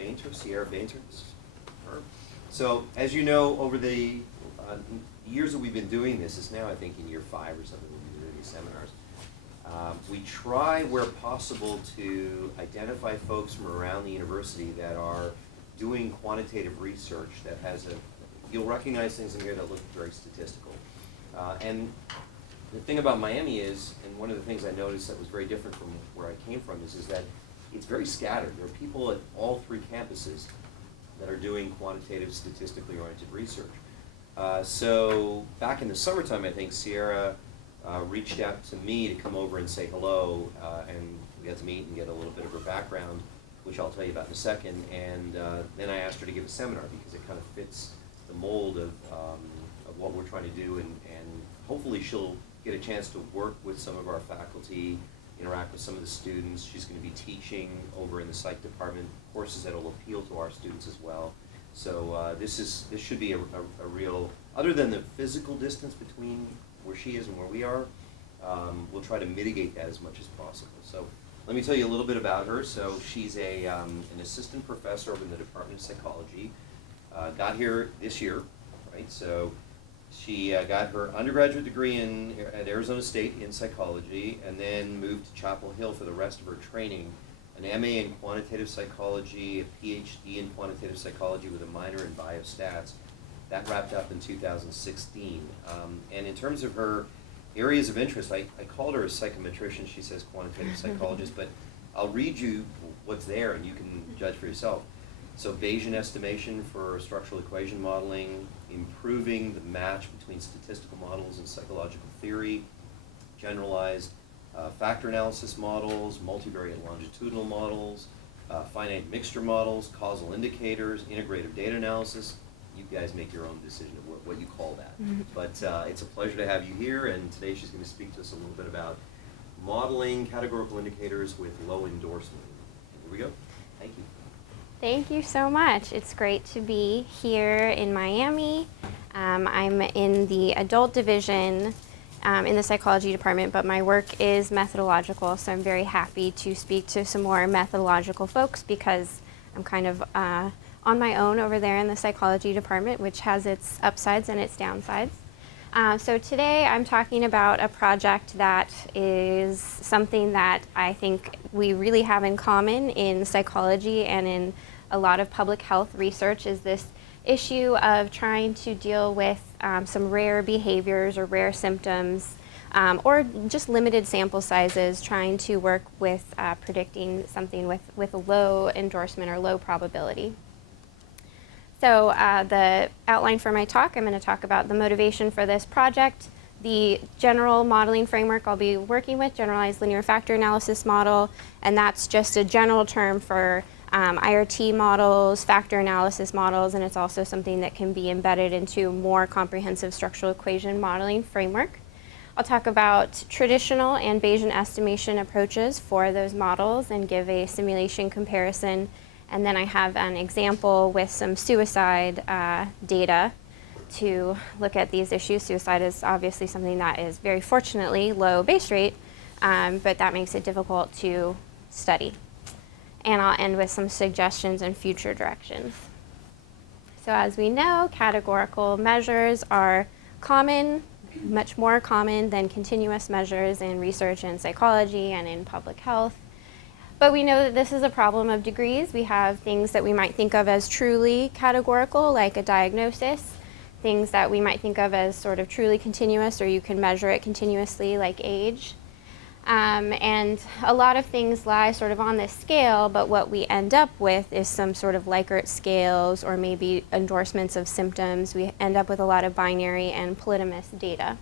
Bainter, Sierra Bainter. So, as you know, over the years that we've been doing this, it's now I think in year 5 or something, we've been doing these seminars. We try where possible to identify folks from around the university that are doing quantitative research that has you'll recognize things in here that look very statistical. And the thing about Miami is, and one of the things I noticed that was very different from where I came from is that it's very scattered. There are people at all 3 campuses that are doing quantitative, statistically oriented research. So back in the summertime, I think Sierra reached out to me to come over and say hello, and we got to meet and get a little bit of her background, which I'll tell you about in a second. And then I asked her to give a seminar because it kind of fits the mold of what we're trying to do, and hopefully she'll get a chance to work with some of our faculty, interact with some of the students. She's going to be teaching over in the psych department courses that will appeal to our students as well. So this should be a real, other than the physical distance between where she is and where we are, we'll try to mitigate that as much as possible. So let me tell you a little bit about her. So she's an assistant professor over in the Department of Psychology. Got here this year, right? So she got her undergraduate degree at Arizona State in psychology, and then moved to Chapel Hill for the rest of her training. An MA in quantitative psychology, a PhD in quantitative psychology with a minor in biostats. That wrapped up in 2016. And in terms of her areas of interest, I called her a psychometrician. She says quantitative psychologist, but I'll read you what's there and you can judge for yourself. So Bayesian estimation for structural equation modeling, improving the match between statistical models and psychological theory, generalized factor analysis models, multivariate longitudinal models, finite mixture models, causal indicators, integrative data analysis. You guys make your own decision of what you call that. Mm-hmm. But it's a pleasure to have you here, and today she's going to speak to us a little bit about modeling categorical indicators with low endorsement. Here we go. Thank you. Thank you so much. It's great to be here in Miami. I'm in the adult division in the psychology department, but my work is methodological, so I'm very happy to speak to some more methodological folks because I'm kind of on my own over there in the psychology department, which has its upsides and its downsides. So today I'm talking about a project that is something that I think we really have in common in psychology and in a lot of public health research, is this issue of trying to deal with some rare behaviors or rare symptoms or just limited sample sizes, trying to work with predicting something with a low endorsement or low probability. So the outline for my talk, I'm going to talk about the motivation for this project, the general modeling framework I'll be working with, generalized linear factor analysis model, and that's just a general term for IRT models, factor analysis models, and it's also something that can be embedded into more comprehensive structural equation modeling framework. I'll talk about traditional and Bayesian estimation approaches for those models and give a simulation comparison. And then I have an example with some suicide data to look at these issues. Suicide is obviously something that is very fortunately low base rate, but that makes it difficult to study. And I'll end with some suggestions and future directions. So as we know, categorical measures are common, much more common than continuous measures in research in psychology and in public health. But we know that this is a problem of degrees. We have things that we might think of as truly categorical, like a diagnosis, things that we might think of as sort of truly continuous, or you can measure it continuously, like age. And a lot of things lie sort of on this scale, but what we end up with is some sort of Likert scales or maybe endorsements of symptoms. We end up with a lot of binary and polytomous data.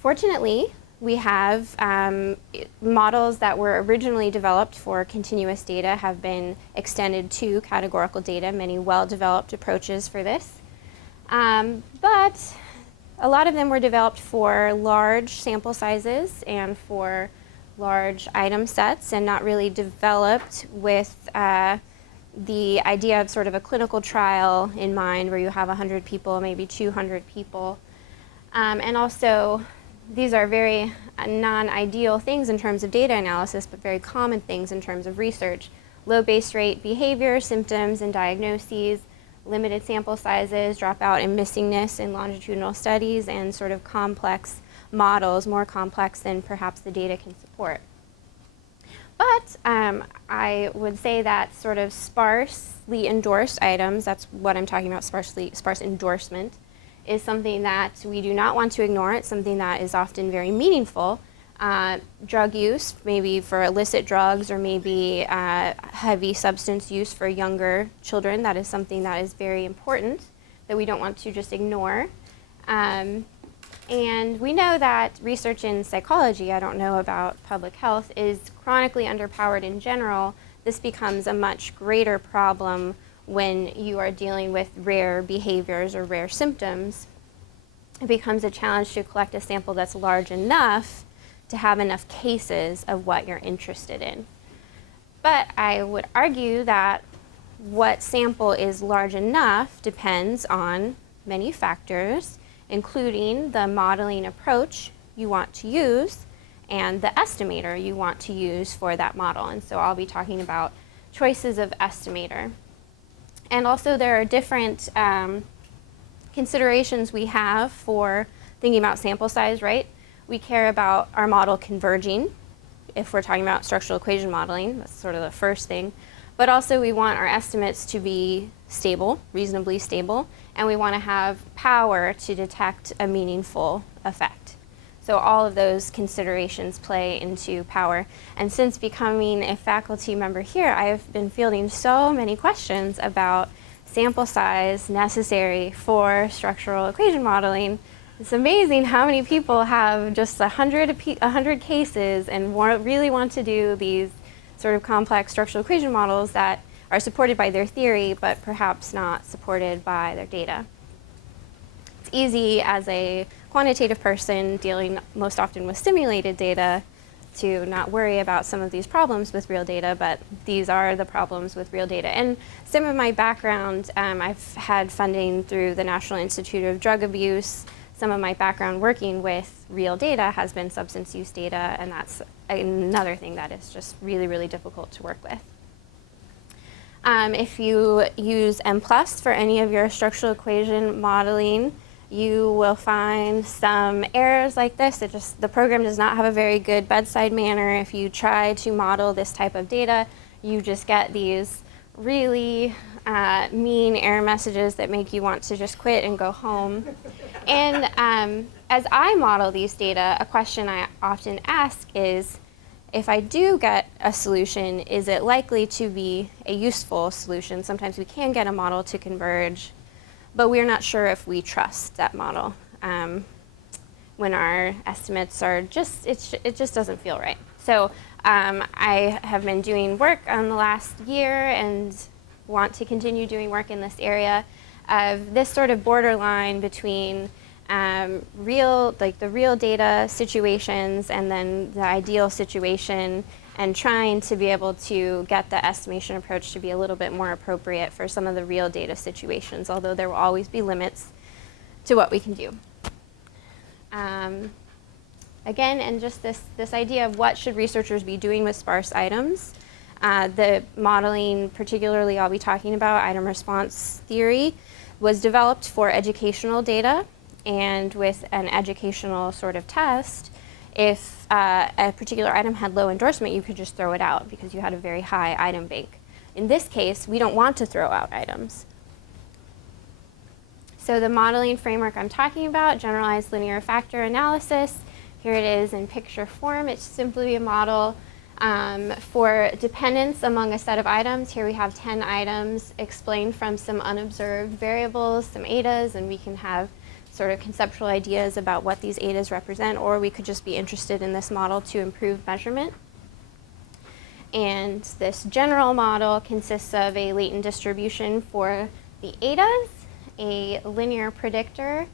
Fortunately, we have models that were originally developed for continuous data have been extended to categorical data, many well-developed approaches for this. But a lot of them were developed for large sample sizes and for large item sets and not really developed with the idea of sort of a clinical trial in mind where you have 100 people, maybe 200 people. And also, these are very non-ideal things in terms of data analysis, but very common things in terms of research, low base rate behavior, symptoms, and diagnoses, limited sample sizes, dropout and missingness in longitudinal studies, and sort of complex models, more complex than perhaps the data can support. But I would say that sort of sparsely endorsed items, that's what I'm talking about, sparse endorsement, is something that we do not want to ignore. It's something that is often very meaningful. Drug use, maybe for illicit drugs or maybe heavy substance use for younger children, that is something that is very important that we don't want to just ignore. And we know that research in psychology, I don't know about public health, is chronically underpowered in general. This becomes a much greater problem when you are dealing with rare behaviors or rare symptoms. It becomes a challenge to collect a sample that's large enough to have enough cases of what you're interested in. But I would argue that what sample is large enough depends on many factors, including the modeling approach you want to use and the estimator you want to use for that model. And so I'll be talking about choices of estimator. And also there are different considerations we have for thinking about sample size, right? We care about our model converging, if we're talking about structural equation modeling, that's sort of the first thing. But also we want our estimates to be stable, reasonably stable, and we want to have power to detect a meaningful effect. So all of those considerations play into power. And since becoming a faculty member here, I've been fielding so many questions about sample size necessary for structural equation modeling. It's amazing how many people have just 100 cases and really want to do these sort of complex structural equation models that are supported by their theory, but perhaps not supported by their data. It's easy as a quantitative person dealing most often with simulated data to not worry about some of these problems with real data, but these are the problems with real data. And some of my background, I've had funding through the National Institute of Drug Abuse. Some of my background working with real data has been substance use data, and that's another thing that is just really, really difficult to work with. If you use M+ for any of your structural equation modeling, you will find some errors like this. The program does not have a very good bedside manner. If you try to model this type of data, you just get these really mean error messages that make you want to just quit and go home. And as I model these data, a question I often ask is, if I do get a solution, is it likely to be a useful solution? Sometimes we can get a model to converge, but we're not sure if we trust that model when our estimates are just, it just doesn't feel right. So I have been doing work on the last year and want to continue doing work in this area of this sort of borderline between the real data situations and then the ideal situation, and trying to be able to get the estimation approach to be a little bit more appropriate for some of the real data situations, although there will always be limits to what we can do. Again, and just this idea of what should researchers be doing with sparse items. The modeling, particularly I'll be talking about, item response theory, was developed for educational data, and with an educational sort of test, if a particular item had low endorsement, you could just throw it out because you had a very high item bank. In this case, we don't want to throw out items. So the modeling framework I'm talking about, generalized linear factor analysis, here it is in picture form. It's simply a model for dependence among a set of items. Here we have 10 items explained from some unobserved variables, some ETAs, and we can have sort of conceptual ideas about what these ETAs represent, or we could just be interested in this model to improve measurement. And this general model consists of a latent distribution for the ETAs, a linear predictor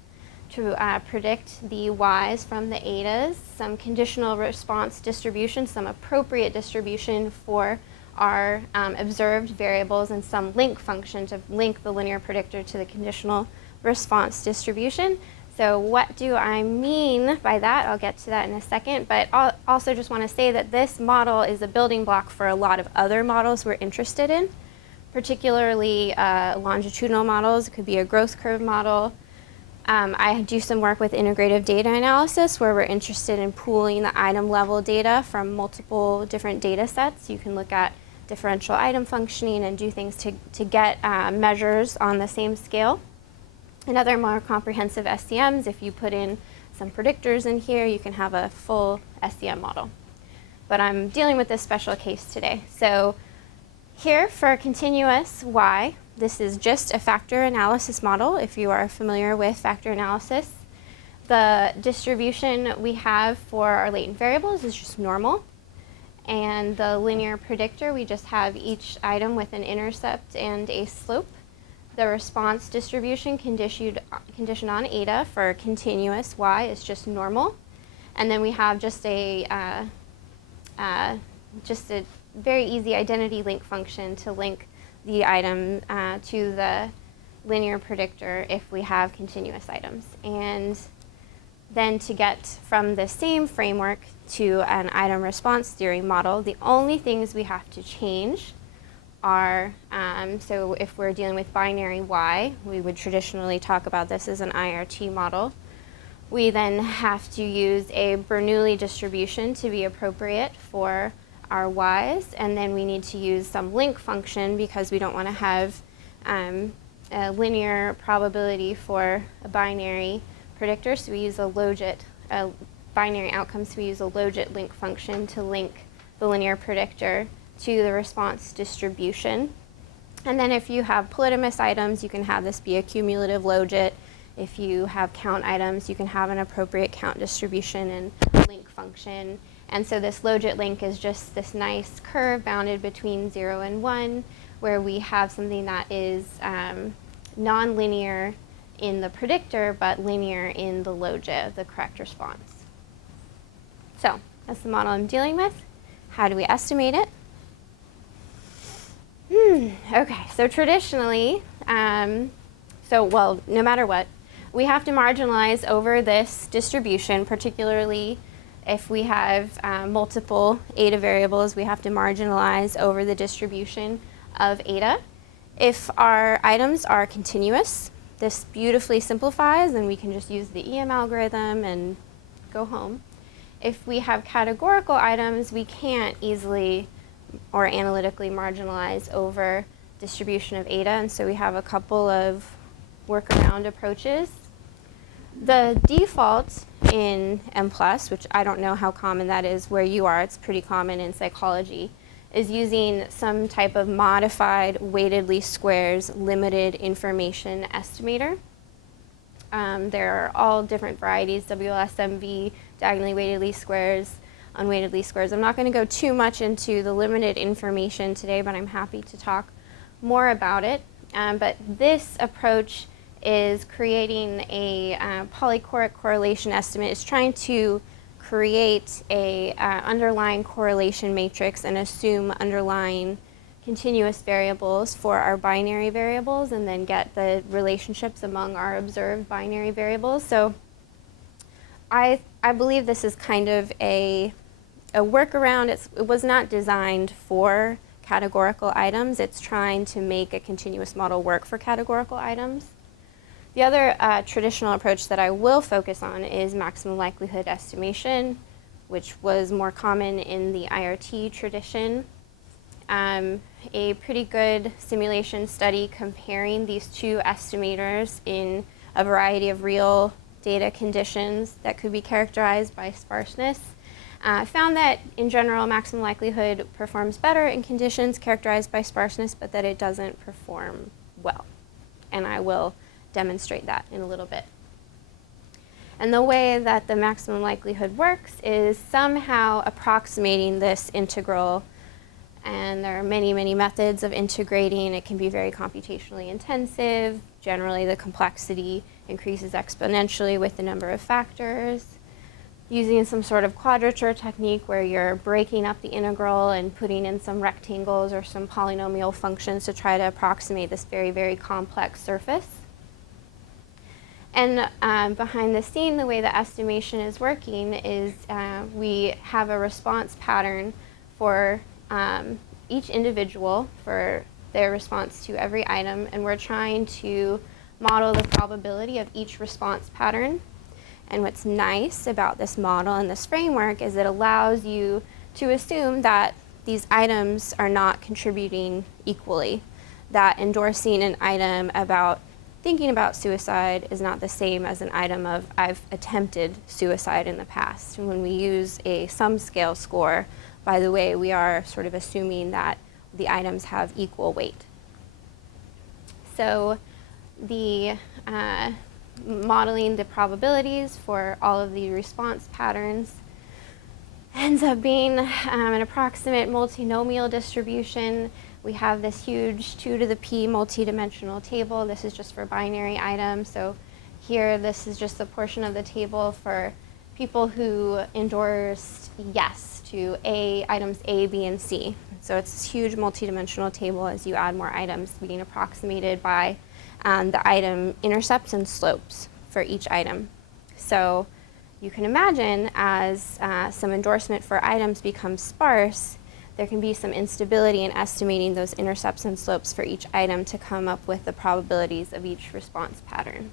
to predict the Y's from the ETAs, some conditional response distribution, some appropriate distribution for our observed variables, and some link function to link the linear predictor to the conditional response distribution, So what do I mean by that? I'll get to that in a second, but I'll also just want to say that this model is a building block for a lot of other models we're interested in, particularly longitudinal models. It could be a growth curve model. I do some work with integrative data analysis where we're interested in pooling the item level data from multiple different data sets. You can look at differential item functioning and do things to get measures on the same scale. And other more comprehensive SCMs, if you put in some predictors in here, you can have a full SCM model. But I'm dealing with this special case today. So here for continuous y, this is just a factor analysis model, if you are familiar with factor analysis. The distribution we have for our latent variables is just normal. And the linear predictor, we just have each item with an intercept and a slope. The response distribution conditioned on eta for continuous y is just normal. And then we have just a very easy identity link function to link the item to the linear predictor if we have continuous items. And then to get from the same framework to an item response theory model, the only things we have to change are, so if we're dealing with binary y, we would traditionally talk about this as an IRT model. We then have to use a Bernoulli distribution to be appropriate for our y's, and then we need to use some link function because we don't want to have a linear probability for a binary predictor, so we use a logit, binary outcomes, so we use a logit link function to link the linear predictor to the response distribution. And then if you have polytomous items, you can have this be a cumulative logit. If you have count items, you can have an appropriate count distribution and link function. And so this logit link is just this nice curve bounded between 0 and 1, where we have something that is nonlinear in the predictor, but linear in the logit, the correct response. So that's the model I'm dealing with. How do we estimate it? Okay, so traditionally, no matter what, we have to marginalize over this distribution, particularly if we have multiple eta variables, we have to marginalize over the distribution of eta. If our items are continuous, this beautifully simplifies, and we can just use the EM algorithm and go home. If we have categorical items, we can't easily or analytically marginalize over distribution of eta, and so we have a couple of workaround approaches. The default in M+, which I don't know how common that is where you are, it's pretty common in psychology, is using some type of modified weighted least squares limited information estimator. There are all different varieties, WLSMV, diagonally weighted least squares, unweighted least squares. I'm not going to go too much into the limited information today, but I'm happy to talk more about it. But this approach is creating a polychoric correlation estimate. It's trying to create a underlying correlation matrix and assume underlying continuous variables for our binary variables, and then get the relationships among our observed binary variables. So I believe this is kind of a workaround. It was not designed for categorical items. It's trying to make a continuous model work for categorical items. The other traditional approach that I will focus on is maximum likelihood estimation, which was more common in the IRT tradition. A pretty good simulation study comparing these two estimators in a variety of real data conditions that could be characterized by sparseness found that in general maximum likelihood performs better in conditions characterized by sparseness, but that it doesn't perform well. And I will demonstrate that in a little bit. And the way that the maximum likelihood works is somehow approximating this integral. And there are many, many methods of integrating. It can be very computationally intensive. Generally, the complexity increases exponentially with the number of factors. Using some sort of quadrature technique where you're breaking up the integral and putting in some rectangles or some polynomial functions to try to approximate this very, very complex surface. And behind the scene, the way the estimation is working is we have a response pattern for each individual for their response to every item, and we're trying to model the probability of each response pattern. And what's nice about this model and this framework is it allows you to assume that these items are not contributing equally, that endorsing an item about thinking about suicide is not the same as an item of I've attempted suicide in the past. And when we use a sum scale score, by the way, we are sort of assuming that the items have equal weight. So the modeling the probabilities for all of the response patterns ends up being an approximate multinomial distribution. We have this huge 2 to the p multidimensional table. This is just for binary items. So here, this is just the portion of the table for people who endorsed yes to items A, B, and C. So it's this huge multidimensional table as you add more items being approximated by the item intercepts and slopes for each item. So you can imagine as some endorsement for items becomes sparse, there can be some instability in estimating those intercepts and slopes for each item to come up with the probabilities of each response pattern.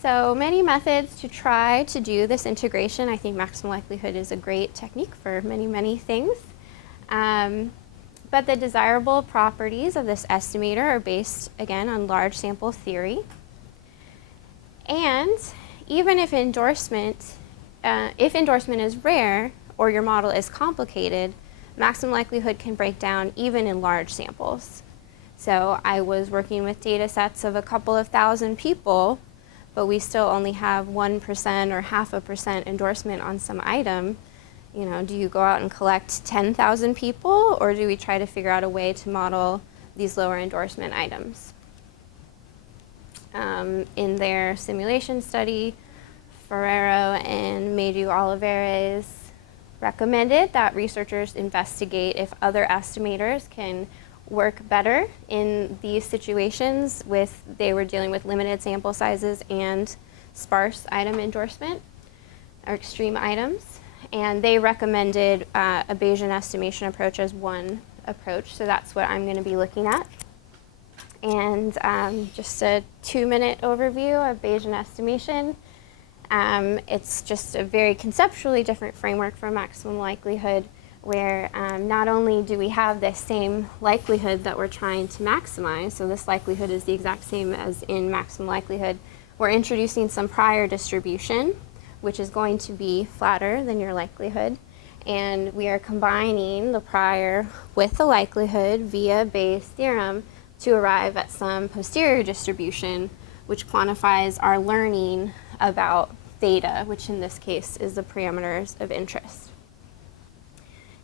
So many methods to try to do this integration. I think maximum likelihood is a great technique for many, many things. But the desirable properties of this estimator are based, again, on large sample theory. And even if endorsement is rare or your model is complicated, maximum likelihood can break down even in large samples. So I was working with data sets of a couple of thousand people, but we still only have 1% or 0.5% endorsement on some item. You know, do you go out and collect 10,000 people, or do we try to figure out a way to model these lower endorsement items? In their simulation study, Ferrero and Medu Olivares recommended that researchers investigate if other estimators can work better in these situations they were dealing with limited sample sizes and sparse item endorsement, or extreme items. And they recommended a Bayesian estimation approach as one approach, so that's what I'm going to be looking at. And just a 2-minute overview of Bayesian estimation. It's just a very conceptually different framework for maximum likelihood, where not only do we have this same likelihood that we're trying to maximize, so this likelihood is the exact same as in maximum likelihood, we're introducing some prior distribution, which is going to be flatter than your likelihood, and we are combining the prior with the likelihood via Bayes' theorem to arrive at some posterior distribution, which quantifies our learning about theta, which in this case is the parameters of interest.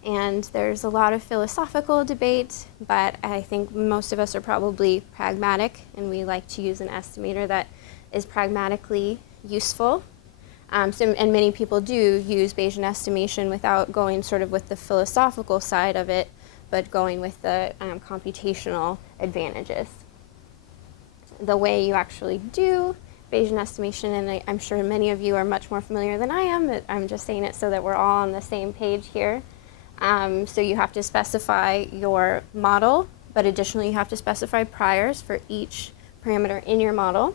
And there's a lot of philosophical debate, but I think most of us are probably pragmatic, and we like to use an estimator that is pragmatically useful. And many people do use Bayesian estimation without going sort of with the philosophical side of it, but going with the computational advantages. The way you actually do Bayesian estimation, and I'm sure many of you are much more familiar than I am, but I'm just saying it so that we're all on the same page here. So you have to specify your model, but additionally you have to specify priors for each parameter in your model.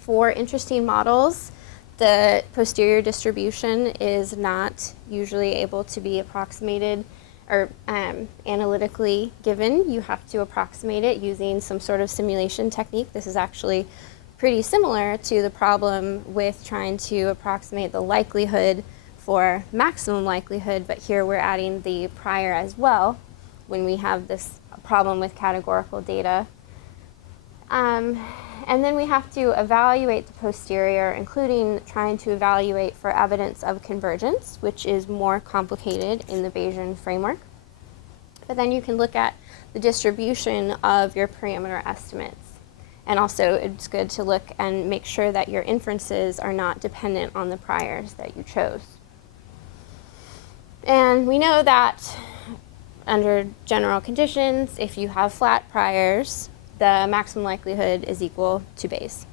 For interesting models, the posterior distribution is not usually able to be approximated or analytically given. You have to approximate it using some sort of simulation technique. This is actually pretty similar to the problem with trying to approximate the likelihood for maximum likelihood, but here we're adding the prior as well when we have this problem with categorical data. And then we have to evaluate the posterior, including trying to evaluate for evidence of convergence, which is more complicated in the Bayesian framework. But then you can look at the distribution of your parameter estimates. And also it's good to look and make sure that your inferences are not dependent on the priors that you chose. And we know that under general conditions, if you have flat priors, the maximum likelihood is equal to Bayes.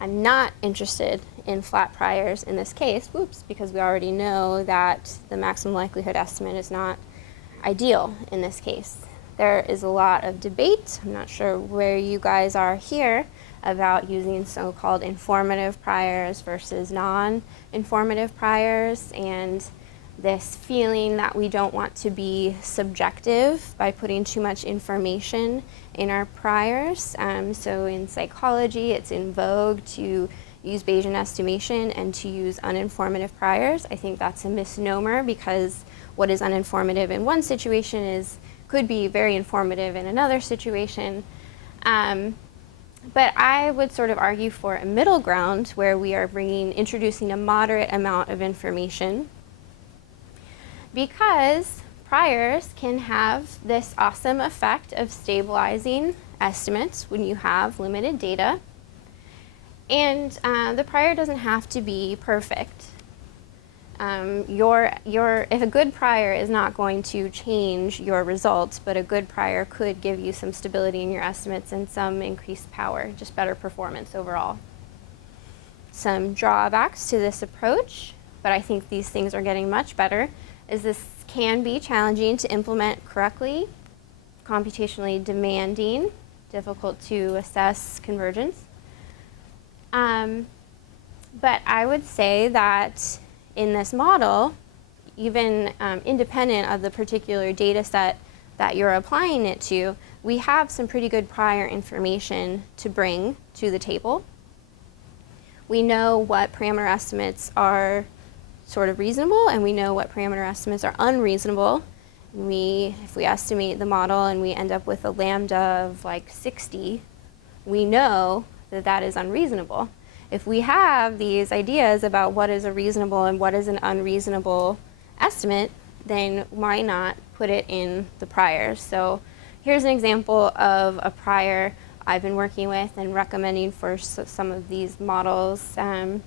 I'm not interested in flat priors in this case, because we already know that the maximum likelihood estimate is not ideal in this case. There is a lot of debate, I'm not sure where you guys are here, about using so-called informative priors versus non-informative priors, and this feeling that we don't want to be subjective by putting too much information in our priors. So in psychology, it's in vogue to use Bayesian estimation and to use uninformative priors. I think that's a misnomer, because what is uninformative in one situation could be very informative in another situation. But I would sort of argue for a middle ground where we are introducing a moderate amount of information, because priors can have this awesome effect of stabilizing estimates when you have limited data. And the prior doesn't have to be perfect. If a good prior is not going to change your results, but a good prior could give you some stability in your estimates and some increased power, just better performance overall. Some drawbacks to this approach, but I think these things are getting much better, is this can be challenging to implement correctly, computationally demanding, difficult to assess convergence. But I would say that in this model, even independent of the particular data set that you're applying it to, we have some pretty good prior information to bring to the table. We know what parameter estimates are sort of reasonable, and we know what parameter estimates are unreasonable. If we estimate the model and we end up with a lambda of like 60, we know that that is unreasonable. If we have these ideas about what is a reasonable and what is an unreasonable estimate, then why not put it in the priors? So here's an example of a prior I've been working with and recommending for some of these models in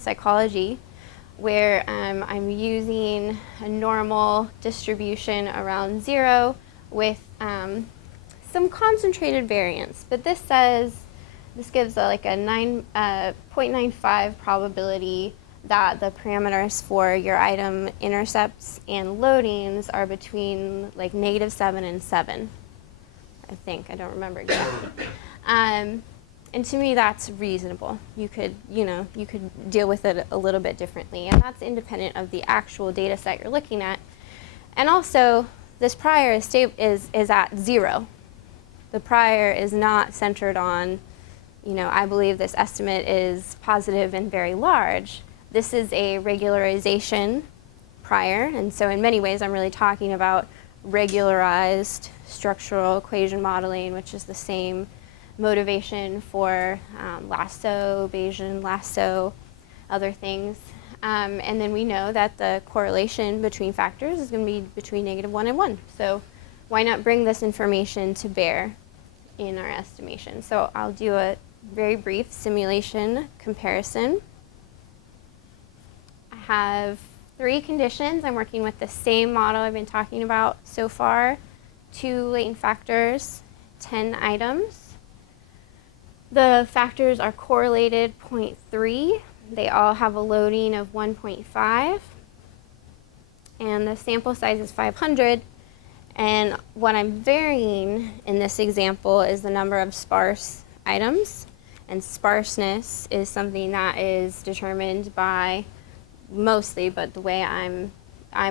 psychology, where I'm using a normal distribution around 0 with some concentrated variance. But this gives like a 0.95 probability that the parameters for your item intercepts and loadings are between like -7 and 7. I think, I don't remember exactly. And to me, that's reasonable. You could deal with it a little bit differently, and that's independent of the actual data set you're looking at. And also, this prior is at 0. The prior is not centered on, I believe this estimate is positive and very large. This is a regularization prior, and so in many ways, I'm really talking about regularized structural equation modeling, which is the same motivation for lasso, Bayesian lasso, other things. And then we know that the correlation between factors is going to be between -1 and 1. So why not bring this information to bear in our estimation? So I'll do a very brief simulation comparison. I have 3 conditions. I'm working with the same model I've been talking about so far. 2 latent factors, 10 items. The factors are correlated 0.3. They all have a loading of 1.5. And the sample size is 500. And what I'm varying in this example is the number of sparse items. And sparseness is something that is determined by mostly, but the way I'm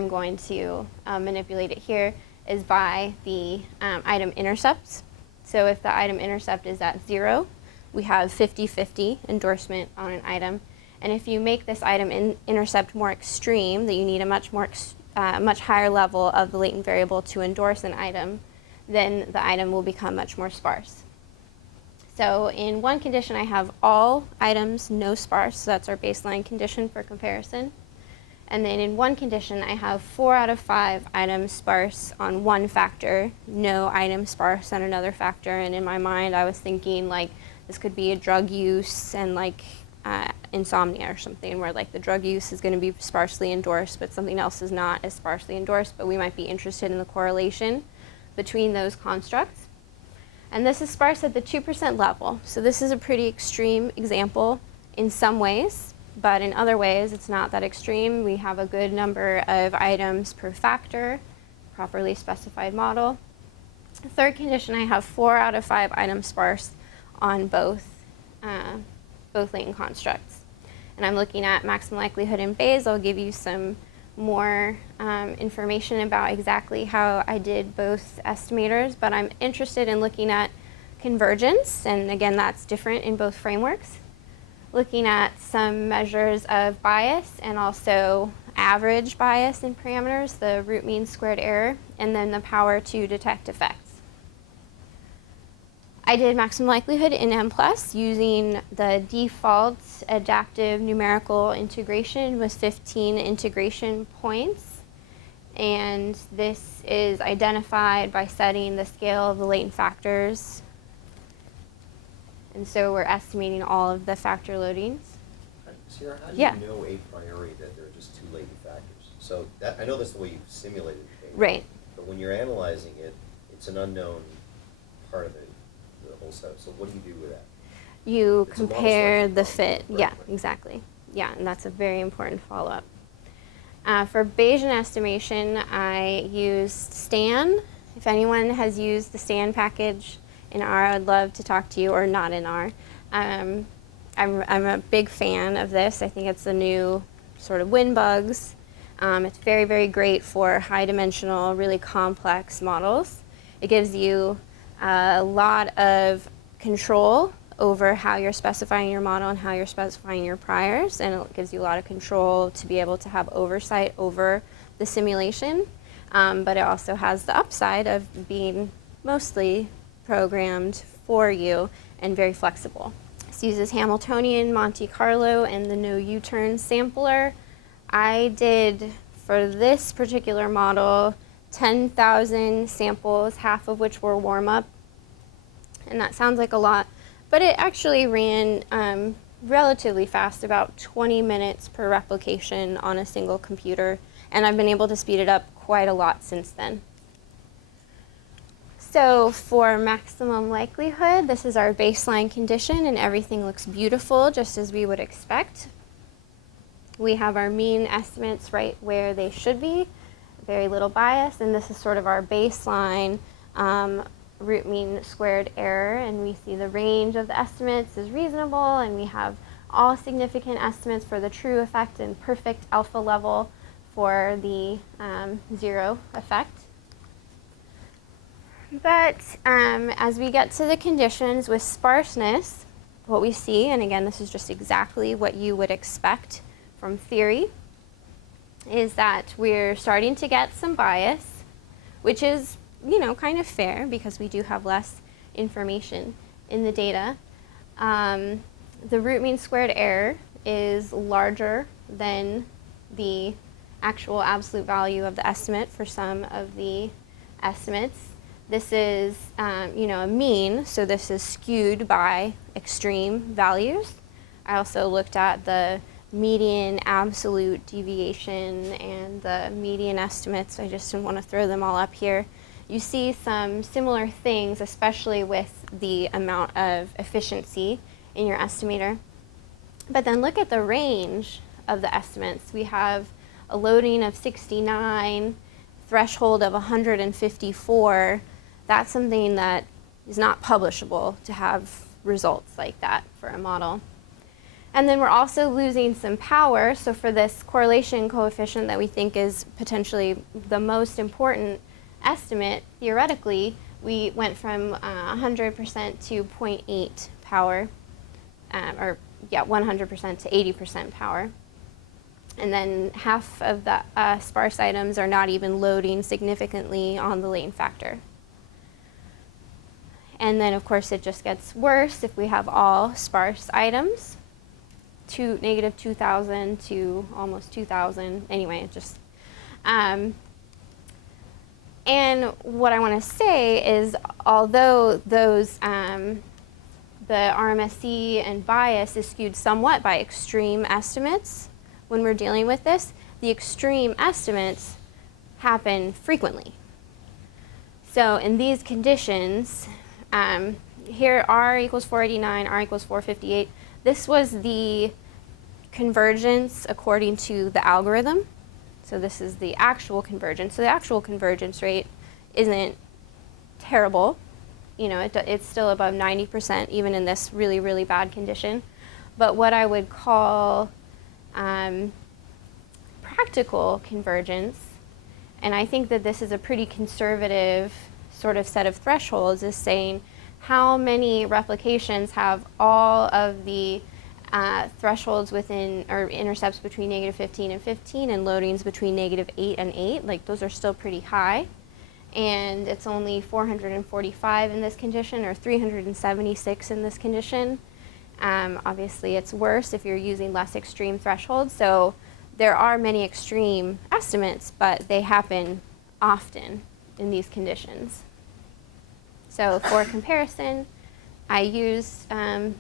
going to manipulate it here is by the item intercepts. So if the item intercept is at 0, we have 50-50 endorsement on an item. And if you make this item intercept more extreme, that you need a much higher level of the latent variable to endorse an item, then the item will become much more sparse. So in one condition, I have all items no sparse, so that's our baseline condition for comparison. And then in one condition, I have 4 out of 5 items sparse on one factor, no item sparse on another factor. And in my mind, I was thinking like this could be a drug use and like insomnia or something, where like the drug use is going to be sparsely endorsed, but something else is not as sparsely endorsed. But we might be interested in the correlation between those constructs. And this is sparse at the 2% level. So this is a pretty extreme example in some ways, but in other ways it's not that extreme. We have a good number of items per factor, properly specified model. The third condition, I have 4 out of 5 items sparse on both latent constructs. And I'm looking at maximum likelihood in Bayes. I'll give you some more information about exactly how I did both estimators, but I'm interested in looking at convergence, and again, that's different in both frameworks. Looking at some measures of bias and also average bias in parameters, the root mean squared error, and then the power to detect effects. I did maximum likelihood in M+ using the default adaptive numerical integration with 15 integration points. And this is identified by setting the scale of the latent factors. And so we're estimating all of the factor loadings. Sierra, how do Yeah. you know a priori that there are just 2 latent factors? So that, I know that's the way you've simulated the data. Right. But when you're analyzing it, it's an unknown part of the whole setup. So what do you do with that? You It's a model compare selection the problem, fit. right? Yeah, exactly. Yeah, and that's a very important follow-up. For Bayesian estimation, I used STAN. If anyone has used the STAN package in R, I'd love to talk to you, or not in R. I'm a big fan of this. I think it's the new sort of WinBugs. It's very, very great for high-dimensional, really complex models. It gives you a lot of control over how you're specifying your model and how you're specifying your priors, and it gives you a lot of control to be able to have oversight over the simulation, but it also has the upside of being mostly programmed for you and very flexible. This uses Hamiltonian, Monte Carlo, and the no U-turn sampler. I did, for this particular model, 10,000 samples, half of which were warm-up. And that sounds like a lot, but it actually ran relatively fast, about 20 minutes per replication on a single computer, and I've been able to speed it up quite a lot since then. So for maximum likelihood, this is our baseline condition, and everything looks beautiful, just as we would expect. We have our mean estimates right where they should be, very little bias, and this is sort of our baseline root mean squared error, and we see the range of the estimates is reasonable, and we have all significant estimates for the true effect and perfect alpha level for the 0 effect. But as we get to the conditions with sparseness, what we see, and again, this is just exactly what you would expect from theory, is that we're starting to get some bias, which is, you know, kind of fair because we do have less information in the data. The root mean squared error is larger than the actual absolute value of the estimate for some of the estimates. This is, you know, a mean, so this is skewed by extreme values. I also looked at the median absolute deviation and the median estimates. I just didn't want to throw them all up here. You see some similar things, especially with the amount of efficiency in your estimator. But then look at the range of the estimates. We have a loading of 69, threshold of 154. That's something that is not publishable to have results like that for a model. And then we're also losing some power. So for this correlation coefficient that we think is potentially the most important estimate, theoretically, we went from 100% to 0.8 power, or yeah, 100% to 80% power. And then half of the sparse items are not even loading significantly on the latent factor. And then, of course, it just gets worse if we have all sparse items, to negative 2,000 to almost 2,000. Anyway, it just... and what I want to say is, although those, the RMSE and bias is skewed somewhat by extreme estimates when we're dealing with this, the extreme estimates happen frequently. So in these conditions, Here R equals 489, R equals 458. This was the convergence according to the algorithm. So this is the actual convergence. So the actual convergence rate isn't terrible. You know, it's still above 90% even in this really, really bad condition. But what I would call practical convergence, and I think that this is a pretty conservative sort of set of thresholds, is saying how many replications have all of the thresholds within, or intercepts between -15 and 15 and loadings between -8 and 8. Like, those are still pretty high. And it's only 445 in this condition, or 376 in this condition. Obviously, it's worse if you're using less extreme thresholds. So there are many extreme estimates, but they happen often in these conditions. So for comparison, I used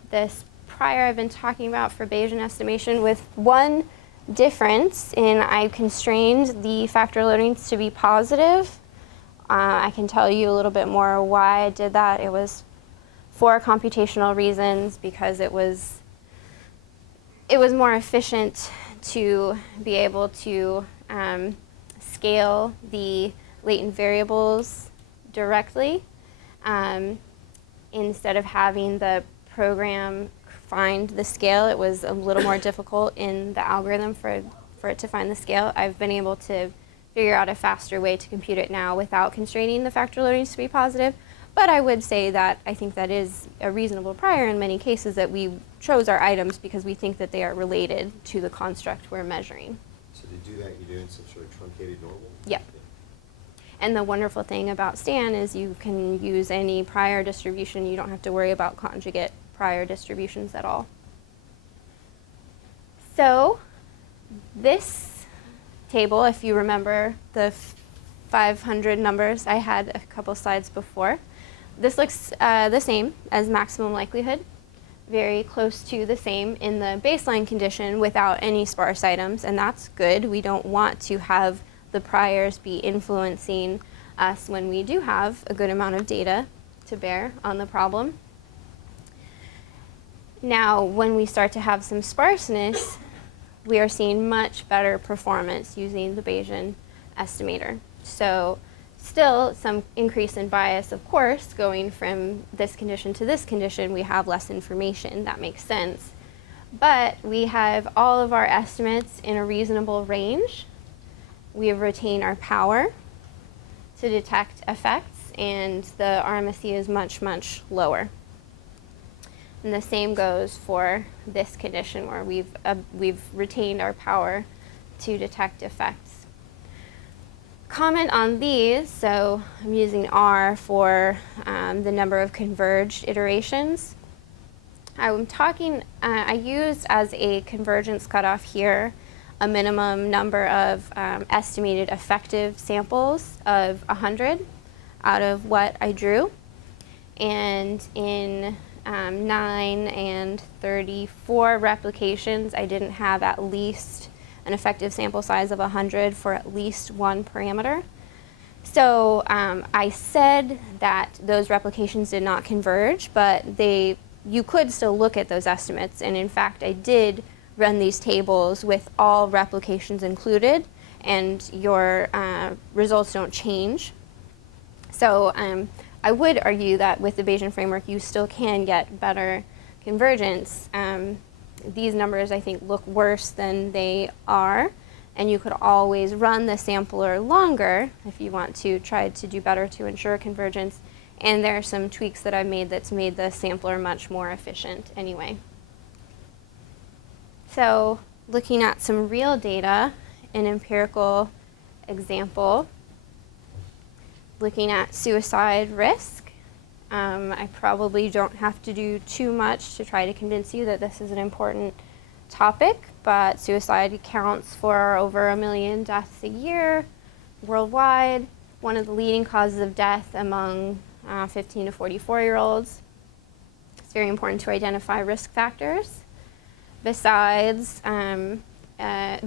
this prior I've been talking about for Bayesian estimation, with one difference in I constrained the factor loadings to be positive. I can tell you a little bit more why I did that. It was for computational reasons, because it was more efficient to be able to scale the latent variables directly instead of having the program find the scale. It was a little more difficult in the algorithm for it to find the scale. I've been able to figure out a faster way to compute it now without constraining the factor loadings to be positive. But I would say that I think that is a reasonable prior in many cases, that we chose our items because we think that they are related to the construct we're measuring. So to do that, you're doing some sort of truncated normal? Yep. And the wonderful thing about STAN is you can use any prior distribution. You don't have to worry about conjugate prior distributions at all. So this table, if you remember the 500 numbers I had a couple slides before, this looks the same as maximum likelihood, very close to the same in the baseline condition without any sparse items, and that's good. We don't want to have the priors be influencing us when we do have a good amount of data to bear on the problem. Now, when we start to have some sparseness, we are seeing much better performance using the Bayesian estimator. So still some increase in bias, of course, going from this condition to this condition. We have less information. That makes sense. But we have all of our estimates in a reasonable range. We have retained our power to detect effects, and the RMSE is much, much lower. And the same goes for this condition, where we've retained our power to detect effects. Comment on these. So I'm using R for the number of converged iterations. I used as a convergence cutoff here a minimum number of estimated effective samples of 100 out of what I drew. And in 9 and 34 replications, I didn't have at least an effective sample size of 100 for at least one parameter. So I said that those replications did not converge, but you could still look at those estimates. And in fact, I did run these tables with all replications included, and your results don't change. So I would argue that with the Bayesian framework, you still can get better convergence. These numbers, I think, look worse than they are, and you could always run the sampler longer if you want to try to do better to ensure convergence. And there are some tweaks that I've made that's made the sampler much more efficient anyway. So looking at some real data, an empirical example, looking at suicide risk. I probably don't have to do too much to try to convince you that this is an important topic, but suicide accounts for over 1 million deaths a year worldwide, one of the leading causes of death among 15 to 44-year-olds. It's very important to identify risk factors. Besides, the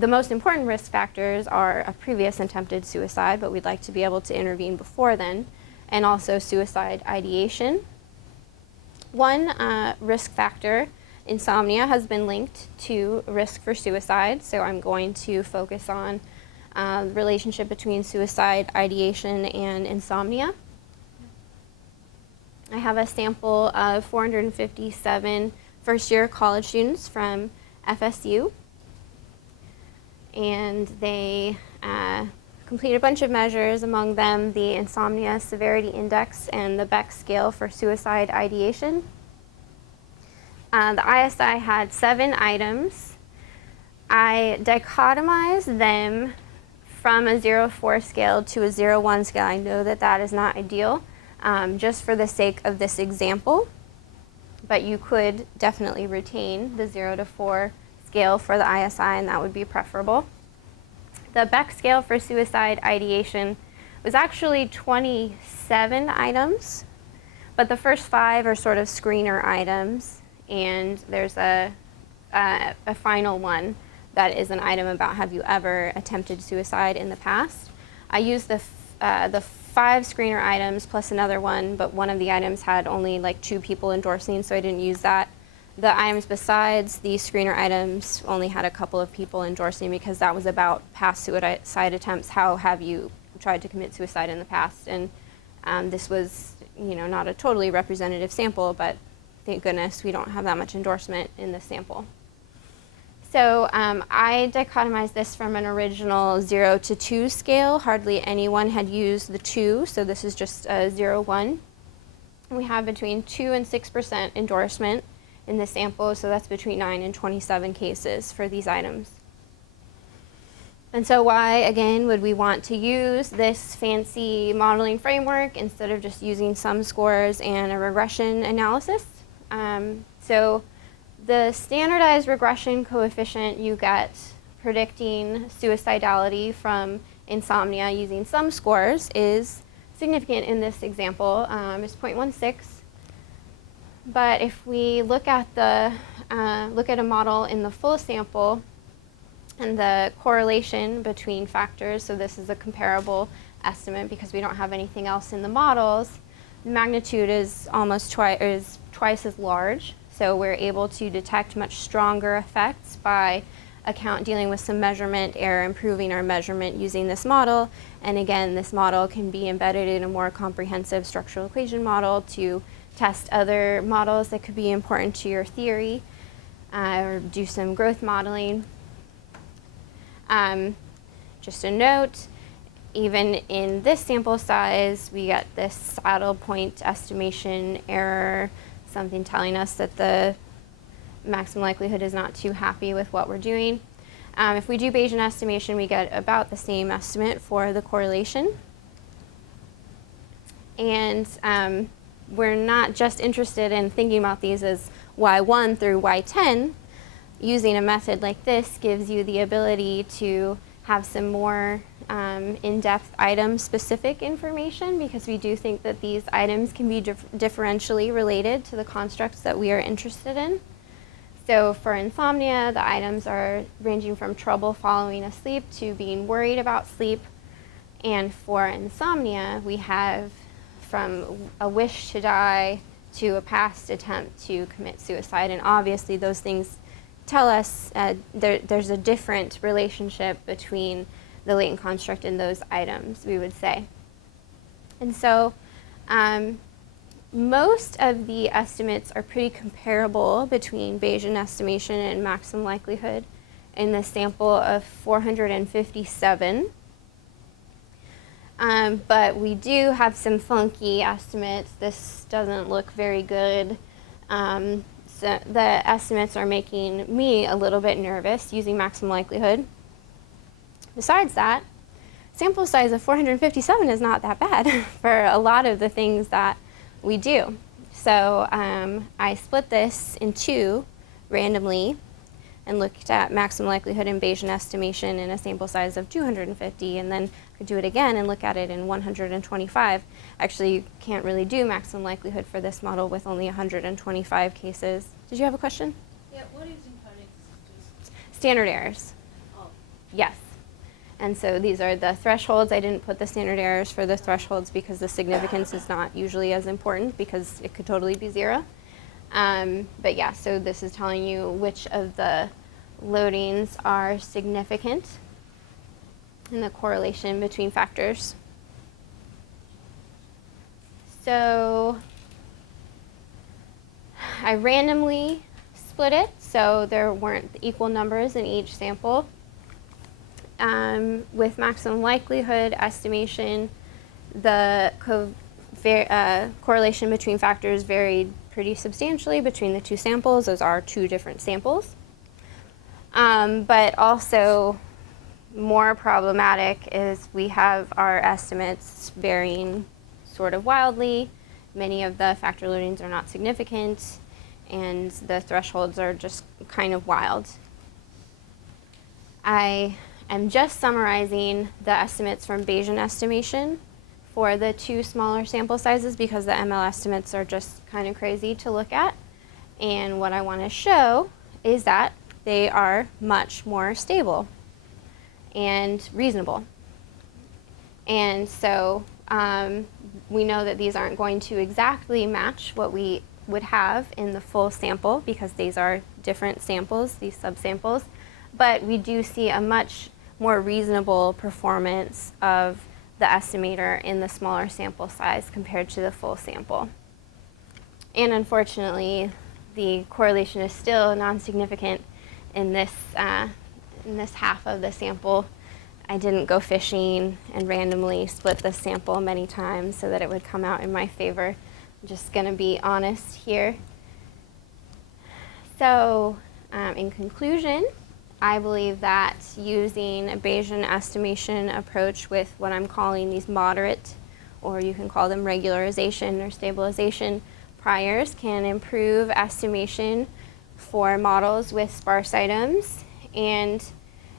most important risk factors are a previous attempted suicide, but we'd like to be able to intervene before then, and also suicide ideation. One risk factor, insomnia, has been linked to risk for suicide, so I'm going to focus on the relationship between suicide ideation and insomnia. I have a sample of 457 first-year college students from FSU, and they completed a bunch of measures, among them the Insomnia Severity Index and the Beck Scale for Suicide Ideation. The ISI had 7 items. I dichotomized them from a 0-4 scale to a 0-1 scale. I know that that is not ideal, just for the sake of this example, but you could definitely retain the 0-4 scale for the ISI, and that would be preferable. The Beck scale for suicide ideation was actually 27 items, but the first 5 are sort of screener items, and there's a final one that is an item about have you ever attempted suicide in the past. I used the 5 screener items plus another one, but one of the items had only like 2 people endorsing, so I didn't use that. The items besides the screener items only had a couple of people endorsing because that was about past suicide attempts. How have you tried to commit suicide in the past? And this was, not a totally representative sample, but thank goodness we don't have that much endorsement in this sample. So I dichotomized this from an original 0-2 scale. Hardly anyone had used the 2, so this is just a 0-1. We have between 2 and 6% endorsement in this sample, so that's between 9 and 27 cases for these items. And so why, again, would we want to use this fancy modeling framework instead of just using sum scores and a regression analysis? So the standardized regression coefficient you get predicting suicidality from insomnia using sum scores is significant in this example. It's 0.16. But if we look at a model in the full sample and the correlation between factors, so this is a comparable estimate because we don't have anything else in the models, the magnitude is almost twice as large. So we're able to detect much stronger effects by dealing with some measurement error, improving our measurement using this model. And again, this model can be embedded in a more comprehensive structural equation model to test other models that could be important to your theory, or do some growth modeling. Just a note, even in this sample size, we get this saddle point estimation error, something telling us that the maximum likelihood is not too happy with what we're doing. If we do Bayesian estimation, we get about the same estimate for the correlation. And we're not just interested in thinking about these as Y1 through Y10. Using a method like this gives you the ability to have some more in-depth item-specific information, because we do think that these items can be differentially related to the constructs that we are interested in. So for insomnia, the items are ranging from trouble following asleep to being worried about sleep. And for insomnia, we have from a wish to die to a past attempt to commit suicide. And obviously those things tell us there's a different relationship between the latent construct and those items, we would say. And so most of the estimates are pretty comparable between Bayesian estimation and maximum likelihood in the sample of 457. But we do have some funky estimates. This doesn't look very good. So the estimates are making me a little bit nervous using maximum likelihood. Besides that, sample size of 457 is not that bad for a lot of the things that we do. So I split this in 2 randomly and looked at maximum likelihood and Bayesian estimation in a sample size of 250, and then could do it again and look at it in 125. Actually, you can't really do maximum likelihood for this model with only 125 cases. Did you have a question? Yeah, what is impacting Standard errors. Oh. Yes. And so these are the thresholds. I didn't put the standard errors for the thresholds because the significance is not usually as important, because it could totally be 0. But yeah, so this is telling you which of the loadings are significant in the correlation between factors. So I randomly split it, so there weren't equal numbers in each sample. With maximum likelihood estimation, the correlation between factors varied pretty substantially between the two samples. Those are two different samples. But also more problematic is we have our estimates varying sort of wildly. Many of the factor loadings are not significant, and the thresholds are just kind of wild. I am just summarizing the estimates from Bayesian estimation for the two smaller sample sizes because the ML estimates are just kind of crazy to look at. And what I want to show is that they are much more stable and reasonable. And so we know that these aren't going to exactly match what we would have in the full sample because these are different samples, these subsamples, but we do see a much more reasonable performance of the estimator in the smaller sample size compared to the full sample. And unfortunately, the correlation is still non-significant in this half of the sample. I didn't go fishing and randomly split the sample many times so that it would come out in my favor. I'm just going to be honest here. So, in conclusion, I believe that using a Bayesian estimation approach with what I'm calling these moderate, or you can call them regularization or stabilization priors, can improve estimation for models with sparse items. And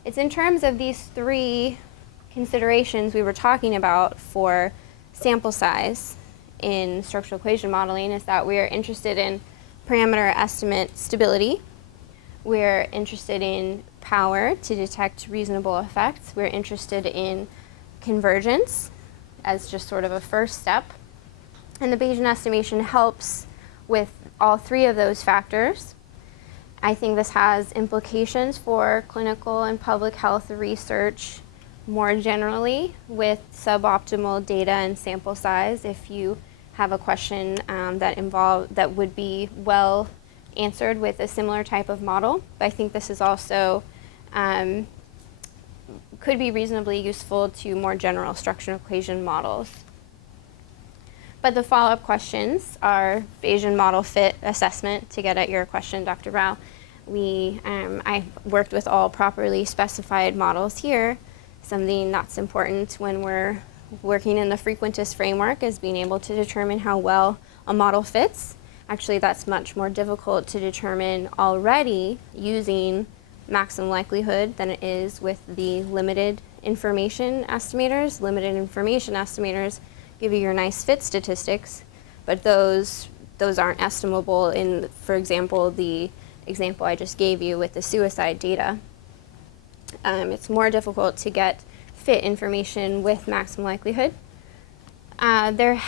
it's in terms of these three considerations we were talking about for sample size in structural equation modeling, is that we are interested in parameter estimate stability. We're interested in power to detect reasonable effects. We're interested in convergence as just sort of a first step. And the Bayesian estimation helps with all three of those factors. I think this has implications for clinical and public health research more generally with suboptimal data and sample size. If you have a question that would be well answered with a similar type of model. But I think this is also could be reasonably useful to more general structural equation models. But the follow-up questions are Bayesian model fit assessment, to get at your question, Dr. Rao. I worked with all properly specified models here. Something that's important when we're working in the frequentist framework is being able to determine how well a model fits. Actually, that's much more difficult to determine already using maximum likelihood than it is with the limited information estimators. Limited information estimators give you your nice fit statistics, but those aren't estimable in, for example, the example I just gave you with the suicide data. It's more difficult to get fit information with maximum likelihood. There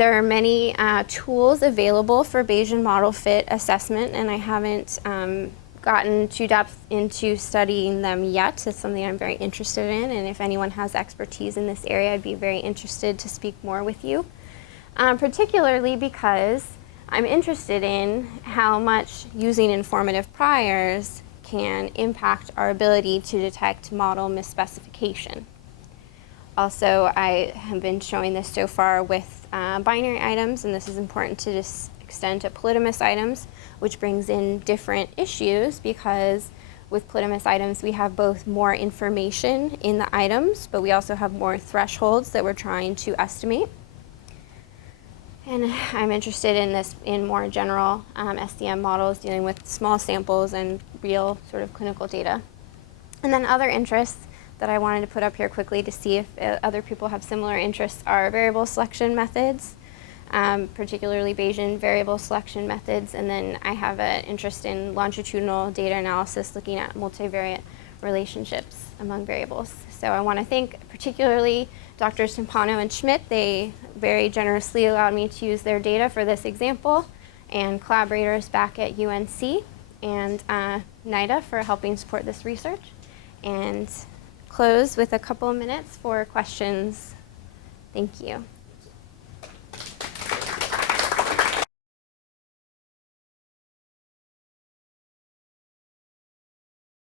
are many tools available for Bayesian model fit assessment, and I haven't gotten too depth into studying them yet. It's something I'm very interested in, and if anyone has expertise in this area, I'd be very interested to speak more with you, particularly because I'm interested in how much using informative priors can impact our ability to detect model misspecification. Also, I have been showing this so far with binary items, and this is important to just extend to polytomous items, which brings in different issues because with polytomous items we have both more information in the items, but we also have more thresholds that we're trying to estimate. And I'm interested in this in more general SDM models dealing with small samples and real sort of clinical data. And then other interests that I wanted to put up here quickly to see if other people have similar interests are variable selection methods, particularly Bayesian variable selection methods. And then I have an interest in longitudinal data analysis looking at multivariate relationships among variables. So I want to thank particularly Drs. Timpano and Schmidt. They very generously allowed me to use their data for this example. and collaborators back at UNC, and NIDA for helping support this research, and close with a couple of minutes for questions. Thank you.